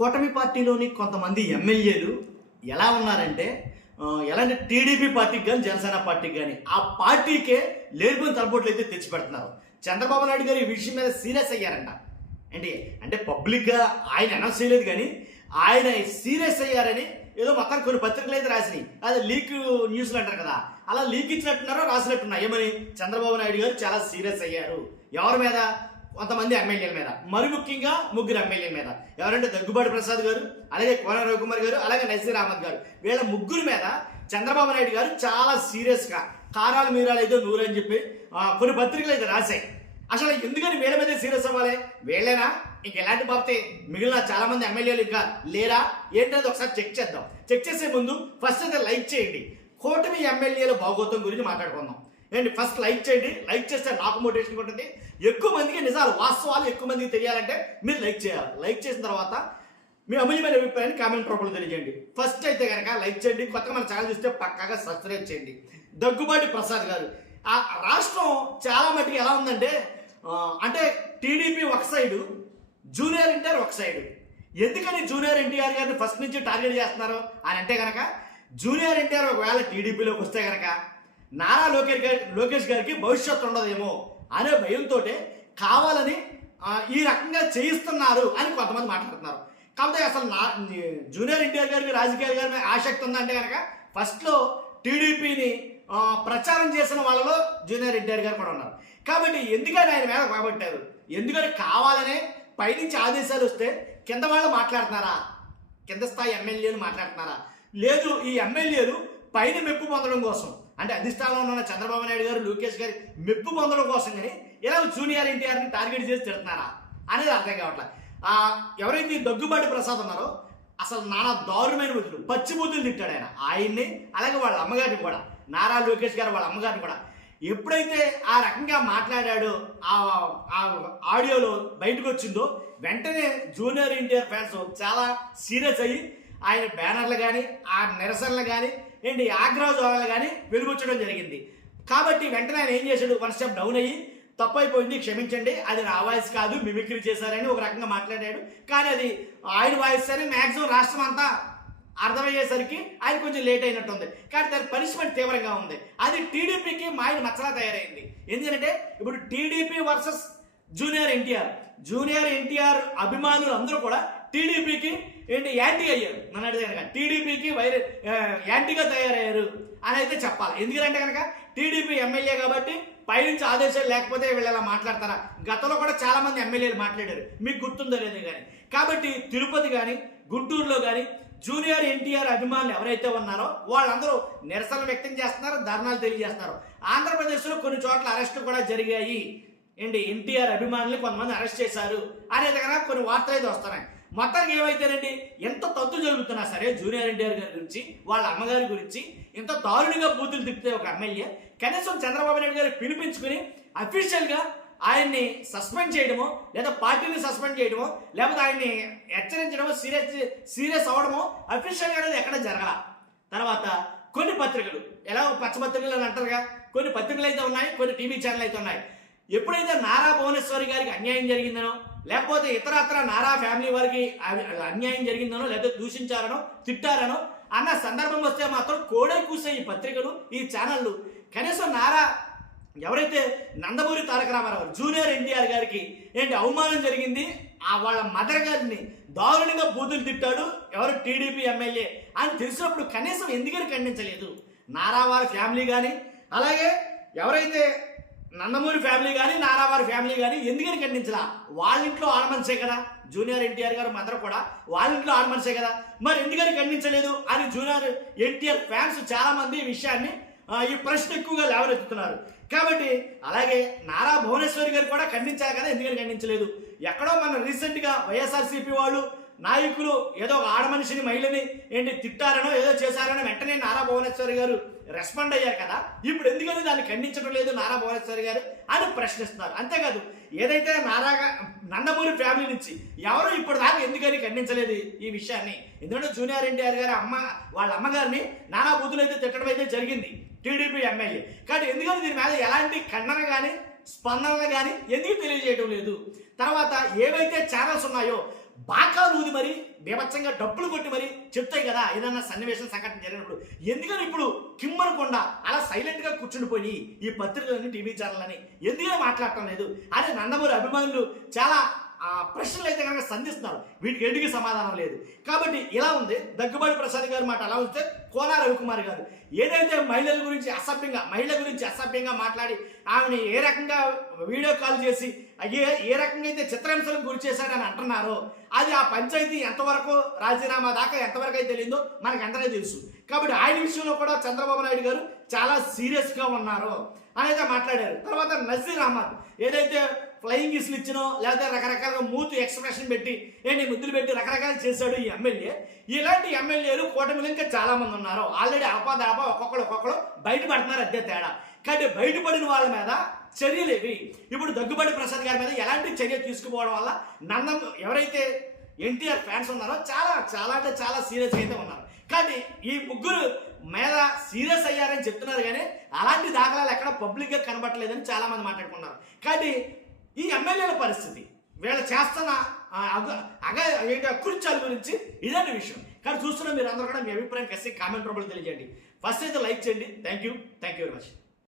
కూటమి పార్టీలోని కొంతమంది ఎమ్మెల్యేలు ఎలా ఉన్నారంటే ఎలా అంటే టీడీపీ పార్టీకి కానీ జనసేన పార్టీకి కానీ ఆ పార్టీకే లేనిపోయిన తలపోట్లు అయితే తెచ్చిపెడుతున్నారు. చంద్రబాబు నాయుడు గారు ఈ విషయం మీద సీరియస్ అయ్యారంట. ఏంటి అంటే పబ్లిక్గా ఆయన అనౌన్స్ చేయలేదు కానీ ఆయన సీరియస్ అయ్యారని ఏదో మొత్తం కొన్ని పత్రికలు అయితే రాసినాయి. అది లీక్ న్యూస్లు అంటారు కదా, అలా లీక్ ఇచ్చినట్టున్నారో రాసినట్టున్నారు. ఏమని చంద్రబాబు నాయుడు గారు చాలా సీరియస్ అయ్యారు. ఎవరి మీద? కొంతమంది ఎమ్మెల్యేల మీద, మరి ముఖ్యంగా ముగ్గురు ఎమ్మెల్యేల మీద. ఎవరంటే దగ్గుబాటి ప్రసాద్ గారు, అలాగే కోన రవికుమార్ గారు, అలాగే నసీర్ అహ్మద్ గారు. వీళ్ళ ముగ్గురు మీద చంద్రబాబు నాయుడు గారు చాలా సీరియస్గా కారాలు మీరాలు అయితే నూరు అని చెప్పి కొన్ని పత్రికలు అయితే రాశాయి. అసలు ఎందుకని వీళ్ళ మీద సీరియస్ అవ్వాలి? వీళ్ళేనా? ఇంక ఎలాంటి బాబతే మిగిలిన చాలా మంది ఎమ్మెల్యేలు ఇంకా లేరా ఏంటనేది ఒకసారి చెక్ చేద్దాం. చెక్ చేసే ముందు ఫస్ట్ అయితే లైక్ చేయండి. కూటమి ఎమ్మెల్యేల భాగోతం గురించి మాట్లాడుకుందాం. ఏంటి ఫస్ట్ లైక్ చేయండి. లైక్ చేస్తే నాకు మోటివేషన్ ఉంటుంది. ఎక్కువ మందికి నిజాలు వాస్తవాలు ఎక్కువ మందికి తెలియాలంటే మీరు లైక్ చేయాలి. లైక్ చేసిన తర్వాత మీ అమూల్యమైన అభిప్రాయాన్ని కామెంట్ రూపంలో తెలియజేయండి. ఫస్ట్ అయితే కనుక లైక్ చేయండి. కొత్తగా మన ఛానల్ చూస్తే పక్కాగా సబ్స్క్రైబ్ చేయండి. దగ్గుబాటి ప్రసాద్ గారు ఆ రాష్ట్రం చాలా మటుకు ఎలా ఉందంటే అంటే టీడీపీ ఒక సైడు, జూనియర్ ఎన్టీఆర్ ఒక సైడు. ఎందుకని జూనియర్ ఎన్టీఆర్ గారిని ఫస్ట్ నుంచి టార్గెట్ చేస్తున్నారు అని అంటే కనుక జూనియర్ ఎన్టీఆర్ ఒకవేళ టీడీపీలోకి వస్తే కనుక నారా లోకేష్ గారికి భవిష్యత్తు ఉండదేమో అనే భయంతో కావాలని ఈ రకంగా చేయిస్తున్నారు అని కొంతమంది మాట్లాడుతున్నారు. కాబట్టి అసలు జూనియర్ ఎన్టీఆర్ గారికి రాజకీయాల గారి మీద ఆసక్తి ఉందంటే కనుక ఫస్ట్లో టీడీపీని ప్రచారం చేసిన వాళ్ళలో జూనియర్ ఎన్టీఆర్ గారు కూడా ఉన్నారు. కాబట్టి ఎందుకని ఆయన మీద కాబట్టారు? ఎందుకని కావాలనే పైనుంచి ఆదేశాలు వస్తే కింద వాళ్ళు మాట్లాడుతున్నారా? కింద స్థాయి ఎమ్మెల్యేలు మాట్లాడుతున్నారా? లేదు, ఈ ఎమ్మెల్యేలు పైన మెప్పు పొందడం కోసం, అంటే అధిష్టానంలో ఉన్న చంద్రబాబు నాయుడు గారు, లోకేష్ గారి మెప్పు పొందడం కోసం కానీ ఇలా జూనియర్ ఎన్టీఆర్ని టార్గెట్ చేసి తిడుతున్నారా అనేది అర్థం కావట్లేదు. ఎవరైతే దగ్గుబాటి ప్రసాద్ ఉన్నారో అసలు నానా దారుణమైన బుద్ధులు, పచ్చి బుద్ధులు తిట్టాడు ఆయన. ఆయన్ని అలాగే వాళ్ళ అమ్మగారిని కూడా, నారా లోకేష్ గారు వాళ్ళ అమ్మగారిని కూడా. ఎప్పుడైతే ఆ రకంగా మాట్లాడాడో ఆ ఆడియోలో బయటకు వచ్చిందో వెంటనే జూనియర్ ఎన్టీఆర్ ఫ్యాన్స్ చాలా సీరియస్ అయ్యి ఆయన బ్యానర్లు కానీ ఆ నిరసనలు కానీ ఏంటి ఆగ్రహ జ్వాలలు కానీ వెలుగొచ్చడం జరిగింది. కాబట్టి వెంటనే ఆయన ఏం చేశాడు, వన్ స్టెప్ డౌన్ అయ్యి తప్పైపోయింది, క్షమించండి, అది నా వాయిస్ కాదు, మిమిక్రీ చేశారని ఒక రకంగా మాట్లాడాడు. కానీ అది ఆయన వాయిస్ అని మ్యాక్సిమం రాష్ట్రం అంతా అర్థమయ్యేసరికి ఆయన కొంచెం లేట్ అయినట్టుంది. కానీ దాని పనిష్మెంట్ తీవ్రంగా ఉంది. అది టీడీపీకి మాయన మచ్చలా తయారైంది. ఎందుకంటే ఇప్పుడు టీడీపీ వర్సెస్ జూనియర్ ఎన్టీఆర్ అభిమానులు అందరూ కూడా టీడీపీకి ఏంటి యాంటీ అయ్యారు. నన్ను అడిగితే కనుక టీడీపీకి యాంటీగా తయారయ్యారు అని అయితే చెప్పాలి. ఎందుకంటే కనుక టీడీపీ ఎమ్మెల్యే కాబట్టి పైనుంచి ఆదేశాలు లేకపోతే వీళ్ళు ఎలా మాట్లాడతారా? గతంలో కూడా చాలా మంది ఎమ్మెల్యేలు మాట్లాడారు, మీకు గుర్తుందో లేదు కానీ. కాబట్టి తిరుపతి కానీ గుంటూరులో కానీ జూనియర్ ఎన్టీఆర్ అభిమానులు ఎవరైతే ఉన్నారో వాళ్ళందరూ నిరసనలు వ్యక్తం చేస్తున్నారు, ధర్నాలు తెలియజేస్తున్నారు. ఆంధ్రప్రదేశ్లో కొన్ని చోట్ల అరెస్టులు కూడా జరిగాయి. ఎన్టీఆర్ అభిమానులు కొంతమంది అరెస్ట్ చేశారు అనేది కనుక కొన్ని వార్తలు అయితే వస్తున్నాయి. మొత్తానికి ఏమైతేనండి, ఎంత తత్తు జరుగుతున్నా సరే జూనియర్ ఎన్టీఆర్ గారి గురించి, వాళ్ళ అమ్మగారి గురించి ఇంత దారుణంగా బూతులు తిప్పితే ఒక ఎమ్మెల్యే కనీసం చంద్రబాబు నాయుడు గారు పిలిపించుకుని అఫీషియల్గా ఆయన్ని సస్పెండ్ చేయడమో, లేదా పార్టీని సస్పెండ్ చేయడమో, లేకపోతే ఆయన్ని హెచ్చరించడమో, సీరియస్ అవ్వడమో అఫీషియల్గా అనేది ఎక్కడ జరగల. తర్వాత కొన్ని పత్రికలు ఎలా పచ్చపత్రికలు అని అంటారుగా, కొన్ని పత్రికలు అయితే ఉన్నాయి, కొన్ని టీవీ ఛానల్ అయితే ఉన్నాయి. ఎప్పుడైతే నారా భువనేశ్వరి గారికి అన్యాయం జరిగిందనో, లేకపోతే ఇతరత్ర నారా ఫ్యామిలీ వారికి అన్యాయం జరిగిందనో, లేదా దూషించారనో, తిట్టారనో అన్న సందర్భం వస్తే మాత్రం కోడే కూసే ఈ పత్రికలు, ఈ ఛానళ్ళు కనీసం నారా ఎవరైతే నందమూరి తారక రామారావు జూనియర్ ఎన్టీఆర్ గారికి అవమానం జరిగింది, వాళ్ళ మదర్ గారిని దారుణంగా బూతులు తిట్టాడు ఎవరు టీడీపీ ఎమ్మెల్యే అని తెలిసినప్పుడు కనీసం ఎందుకని ఖండించలేదు? నారా వారి ఫ్యామిలీ కానీ, అలాగే ఎవరైతే నందమూరి ఫ్యామిలీ కానీ, నారా వారి ఫ్యామిలీ కానీ ఎందుకని ఖండించలా? వాళ్ళ ఇంట్లో ఆడమనిసే కదా, జూనియర్ ఎన్టీఆర్ గారు మదర్ కూడా వాళ్ళ ఇంట్లో ఆడమనిసే కదా, మరి ఎందుకని ఖండించలేదు అని జూనియర్ ఎన్టీఆర్ ఫ్యాన్స్ చాలా మంది ఈ విషయాన్ని ఈ ప్రశ్న ఎక్కువగా లేవనెత్తుతున్నారు. కాబట్టి అలాగే నారా భువనేశ్వరి గారు కూడా ఖండించారు కదా, ఎందుకని ఖండించలేదు? ఎక్కడో మన రీసెంట్గా వైఎస్ఆర్సీపీ వాళ్ళు నాయకులు ఏదో ఒక ఆడమనిషిని మహిళని తిట్టారనో ఏదో చేశారనో వెంటనే నారా భువనేశ్వరి గారు రెస్పాండ్ అయ్యారు కదా, ఇప్పుడు ఎందుకని దాన్ని ఖండించడం లేదు నారా భువనేశ్వరి గారు అని ప్రశ్నిస్తున్నారు. అంతేకాదు ఏదైతే నందమూరి ఫ్యామిలీ నుంచి ఎవరు ఇప్పుడు దాకా ఎందుకని ఖండించలేదు ఈ విషయాన్ని? ఎందుకంటే జూనియర్ ఎన్టీఆర్ గారి వాళ్ళ అమ్మగారిని నానా బూతులు అయితే తిట్టడం అయితే జరిగింది టీడీపీ ఎమ్మెల్యే. కానీ ఎందుకని దీని మీద ఎలాంటి ఖండన కానీ స్పందనలు కానీ ఎందుకు తెలియజేయడం లేదు? తర్వాత ఏవైతే ఛానల్స్ ఉన్నాయో బాకాలు ఊది మరి బీభత్సంగా డబ్బులు కొట్టి మరి చెప్తాయి కదా ఏదన్నా సన్నివేశం సంఘటన జరిగినప్పుడు. ఎందుకని ఇప్పుడు కిమ్మనకుండా అలా సైలెంట్గా కూర్చుండిపోయి ఈ పత్రికలని టీవీ ఛానళ్ళని ఎందుకని మాట్లాడటం లేదు అని నందమూరి అభిమానులు చాలా ప్రశ్నలు అయితే కనుక సంధిస్తున్నారు. వీటికి ఎందుకు సమాధానం లేదు. కాబట్టి ఇలా ఉంది. దగ్గుబాటి ప్రసాద్ గారి మాట అలా ఉంటే కోన రవికుమార్ గారు ఏదైతే మహిళల గురించి అసభ్యంగా మాట్లాడి ఆమెని ఏ రకంగా వీడియో కాల్ చేసి ఏ రకంగా అయితే చిత్రహింసలకు గురి చేశాడని అంటున్నారో అది ఆ పంచాయతీ ఎంతవరకు రాజీనామా దాకా ఎంతవరకు అయితే తెలియదో మనకు అందరికీ తెలుసు. కాబట్టి ఆయన విషయంలో కూడా చంద్రబాబు నాయుడు గారు చాలా సీరియస్గా ఉన్నారు అనేది మాట్లాడారు. తర్వాత నజీర్ అహ్మద్ ఏదైతే ఫ్లయింగ్ కిస్లు ఇచ్చినో లేకపోతే రకరకాలుగా మూతి ఎక్స్ప్రెషన్ పెట్టి ముద్దులు పెట్టి రకరకాలు చేశాడు ఈ ఎమ్మెల్యే. ఇలాంటి ఎమ్మెల్యేలు కూటమిలో ఇంకా చాలా మంది ఉన్నారు. ఆల్రెడీ ఆపా ఒక్కొక్కరు బయటపడుతున్నారు, అదే తేడా. కాబట్టి బయటపడిన వాళ్ళ మీద చర్యలు ఇవి. ఇప్పుడు దగ్గుబాటి ప్రసాద్ గారి మీద ఎలాంటి చర్య తీసుకుపోవడం వల్ల ఎవరైతే ఎన్టీఆర్ ఫ్యాన్స్ ఉన్నారో చాలా అంటే చాలా సీరియస్ అయితే ఉన్నారు. కానీ ఈ ముగ్గురు మీద సీరియస్ అయ్యారని చెప్తున్నారు, కానీ అలాంటి దాఖలాలు ఎక్కడ పబ్లిక్గా కనబట్టలేదని చాలా మంది మాట్లాడుకున్నారు. కానీ ఈ ఎమ్మెల్యేల పరిస్థితి వీళ్ళు చేస్తున్న అకృత్యాల గురించి ఇదండి విషయం. కానీ చూస్తున్న మీరు అందరూ కూడా మీ అభిప్రాయం కామెంట్ రూపంలో తెలియజేయండి. ఫస్ట్ అయితే లైక్ చేయండి. Thank you very much.